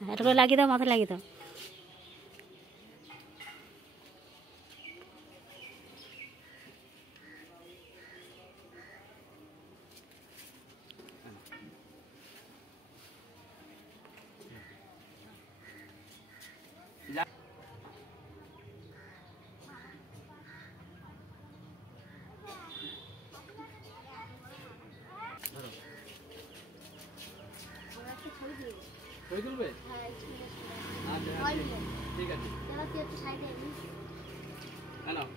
এটা করে লাগিয়ে দাও, মাথায় লাগিয়ে দাও। ছবি তুলবে? ঠিক আছে, নাও।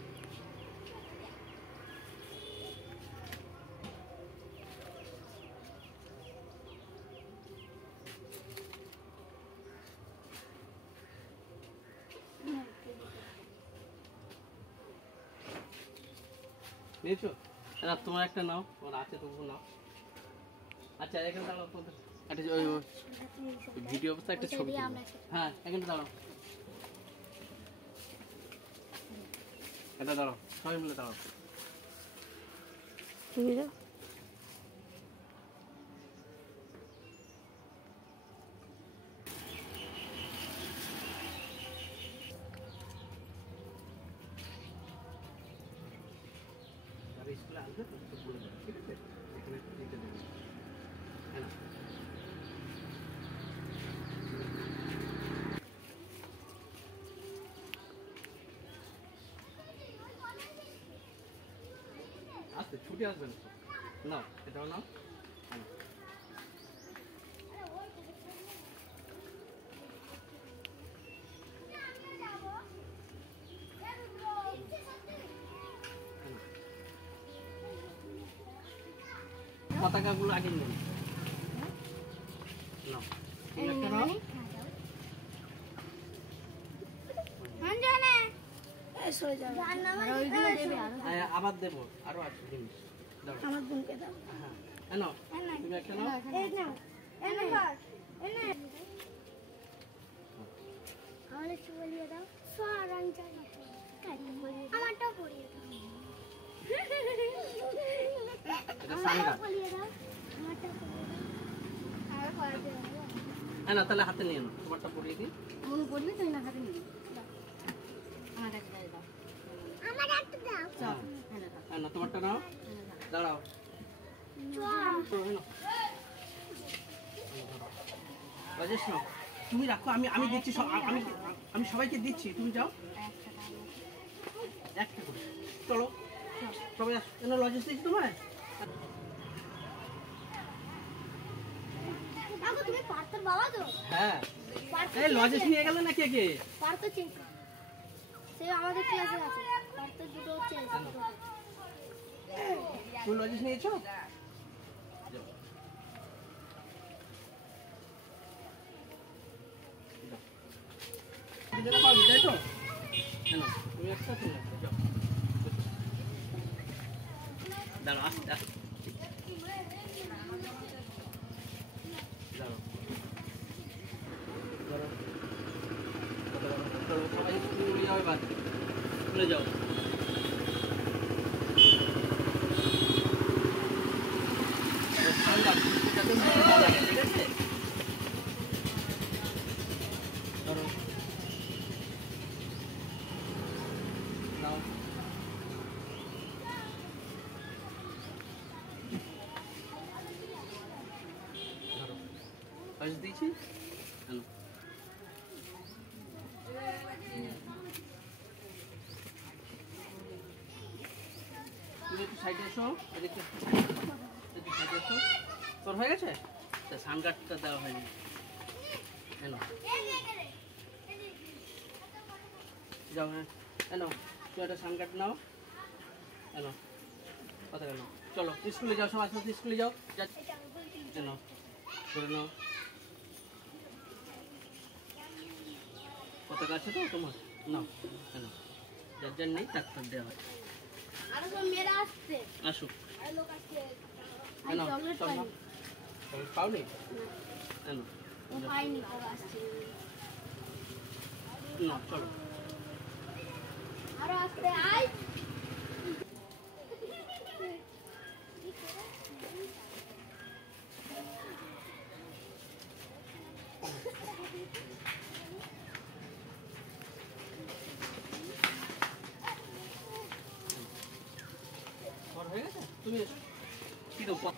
নিয়েছো? না তোমার একটা নাও, তোমার আছে তবু নাও। আচ্ছা এখানে দাঁড়াও, একটা ওই ভিডিও অবস্থা একটা ছবি। হ্যাঁ এখানে দাঁড়াও, এটা দাঁড়াও, সবাই মিলে দাঁড়াও। স্কুলে আসবে তো বলে দেবো, ঠিক আছে? এখানে দিতে দেবে। হ্যাঁ আসতে ছুটি আসবে না, নাও এটাও নাও। পতাকাগুলো আগে নিন, নাও একটা নাও। আবার দেবো, আরো আছে জিনিস। আমার বোনকে দাও। হ্যাঁ নাও, তুমি একটা নাও। আমার একটু বলিয়ে দাও। আমারটাও বলিয়ে দাও। না তাহলে হাতে নিয়ে নাও, তোমারটা পরিয়ে দিই। পড়বি তুই না, হাতে নিয়ে আমার একটা দাও। আমার একটা দাও। হ্যাঁ না তোমারটা নাও, দাঁড়াও। রাজেশ নাও, তুমি রাখো, আমি দিচ্ছি, আমি সবাইকে দিচ্ছি, তুমি যাও একটা করে। চলো সবাই আসো, লজেস দিচ্ছি তোমায়। হ্যাঁ এই লজেস নিয়ে গেলে না কে কে? আমাদের ক্লাসে আছে, দুটো হচ্ছে। তুমি লজেস নিয়েছো? দাঁড়াও আস্তে আস্তে, দাঁড়াও সবাই স্কুলে যাও, এবার স্কুলে যাও। ঠিক আছে, ধরো নাও। ধরো দিয়েছি, তুমি একটু সাইডে এসো, এদিকে সাইডে এসো। তোর হয়ে গেছে? সানগার্ডটা দেওয়া হয়নি, এনো যাও। হ্যাঁ এনো, তুমি একটা সানগার্ড নাও, এনো কথা কেন। চলো স্কুলে যাও, সবাই সাথে স্কুলে যাও। নাও ধরে নাও, পতাকা আছে তো তোমার, নাও কেন, যার যার নেই তার তার দেওয়া হয়। আসুক পাওনি, না চলো। তুমি কি দেবো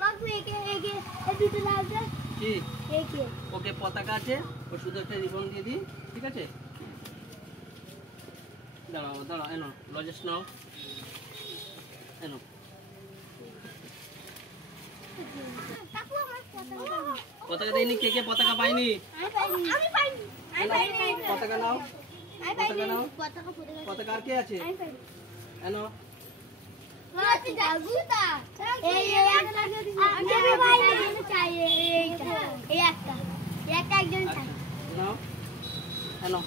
বাবু একে একে এই দুটো লাগবে কি একে ওকে পতাকা আছে ও শুধু একটা রিবন দিয়ে দিই ঠিক আছে দাঁড়াও দাঁড়াও এনো লজেস নাও এনো কাকু আমার পতাকা পতাকা দেয়নি কে কে পতাকা পাইনি আমি পাইনি পতাকা নাও পতাকা নাও পতাকা পড়ে গেছে পতাকা আর কে আছে আমি পাইনি এনো মাছি জাগুতা এই একটা আমি পাইনি চাই এই একটা একজন চাই নাও এনো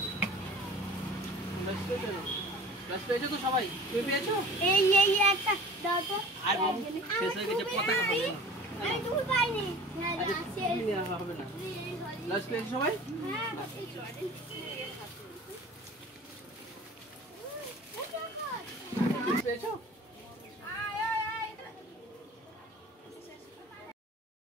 ব্যাস পেয়েছো তো সবাই তুমি পেয়েছো এই একটা দাও তো আর বাবু শেষ হয়ে গেছে পতাকা হবে না আমি তুমি পাইনি আচ্ছা, তুমি নেওয়া হবে না লাস্ট পেয়েছো সবাই হ্যাঁ